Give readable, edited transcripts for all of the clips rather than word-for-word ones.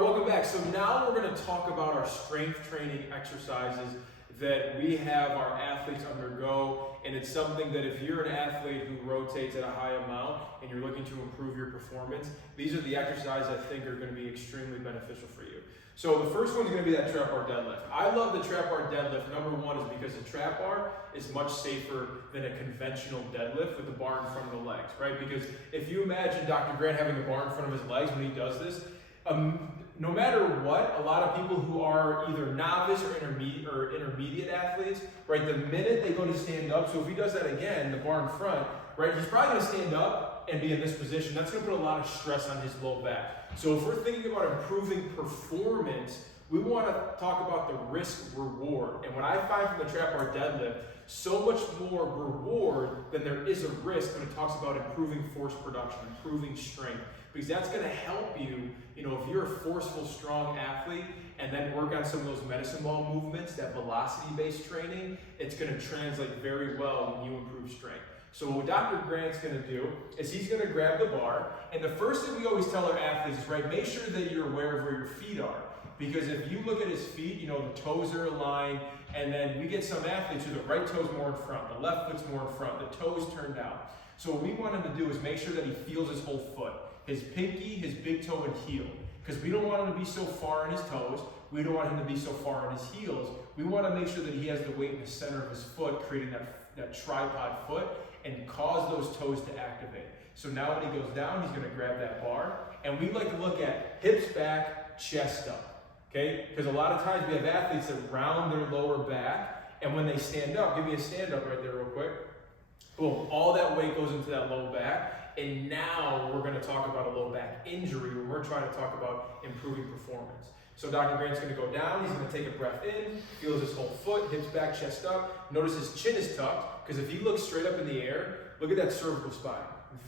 right, welcome back. So now we're going to talk about our strength training exercises that we have our athletes undergo. And it's something that if you're an athlete who rotates at a high amount and you're looking to improve your performance, these are the exercises I think are going to be extremely beneficial for you. So the first one is going to be that trap bar deadlift. I love the trap bar deadlift. Number one is because the trap bar is much safer than a conventional deadlift with the bar in front of the legs, right? Because if you imagine Dr. Grant having the bar in front of his legs when he does this, no matter what, a lot of people who are either novice or intermediate athletes, right, the minute they go to stand up, so if he does that again, the bar in front, right, he's probably going to stand up and be in this position. That's going to put a lot of stress on his low back. So if we're thinking about improving performance, we want to talk about the risk reward. And what I find from the trap bar deadlift, so much more reward than there is a risk when it talks about improving force production, improving strength. Because that's going to help you, if you're a forceful, strong athlete and then work on some of those medicine ball movements, that velocity-based training, it's going to translate very well when you improve strength. So what Dr. Grant's going to do is he's going to grab the bar, and the first thing we always tell our athletes is, right, make sure that you're aware of where your feet are. Because if you look at his feet, the toes are aligned, and then we get some athletes who the right toe's more in front, the left foot's more in front, the toes turned out. So what we want him to do is make sure that he feels his whole foot, his pinky, his big toe, and heel. Because we don't want him to be so far in his toes, we don't want him to be so far in his heels. We want to make sure that he has the weight in the center of his foot, creating that tripod foot, and cause those toes to activate. So now when he goes down, he's going to grab that bar, and we like to look at hips back, chest up, okay? Because a lot of times we have athletes that round their lower back, and when they stand up, give me a stand up right there real quick. Boom, all that weight goes into that low back, and now we're going to talk about a low back injury when we're trying to talk about improving performance. So Dr. Grant's going to go down, he's going to take a breath in, feels his whole foot, hips back, chest up. Notice his chin is tucked, because if he looks straight up in the air, look at that cervical spine.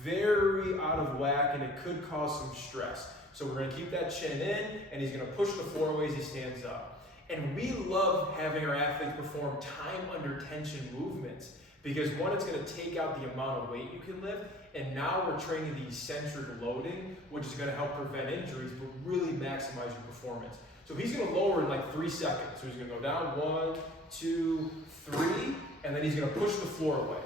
Very out of whack, and it could cause some stress. So we're going to keep that chin in, and he's going to push the floor away as he stands up. And we love having our athletes perform time under tension movements, because one, it's going to take out the amount of weight you can lift, and now we're training the eccentric loading, which is going to help prevent injuries, but really maximize your performance. So he's going to lower in like 3 seconds. So he's going to go down 1, 2, 3, and then he's going to push the floor away.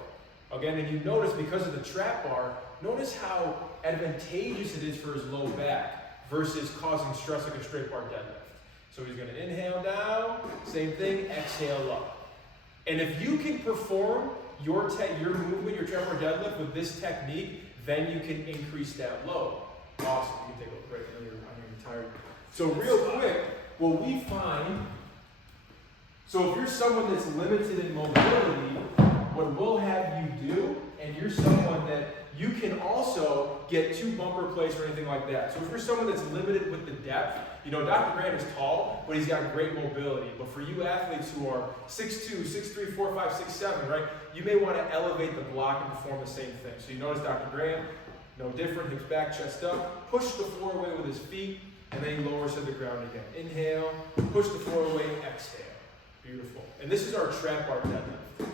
Again, and you notice because of the trap bar, notice how advantageous it is for his low back versus causing stress like a straight bar deadlift. So he's going to inhale down, same thing, exhale up. And if you can perform your movement, your trap bar deadlift with this technique, then you can increase that load. Awesome. You can take a break. I know you're tired. So real quick, what we find, so if you're someone that's limited in mobility, what we'll have you do, and you're someone that you can also get 2 bumper plates or anything like that. So if you're someone that's limited with the depth, Dr. Grant is tall, but he's got great mobility. But for you athletes who are 6'2", 6'3", 4'5", 6'7", right, you may want to elevate the block and perform the same thing. So you notice Dr. Grant, no different, hips back, chest up, push the floor away with his feet, and then he lowers to the ground again. Inhale, push the floor away, exhale. Beautiful. And this is our trap bar deadlift.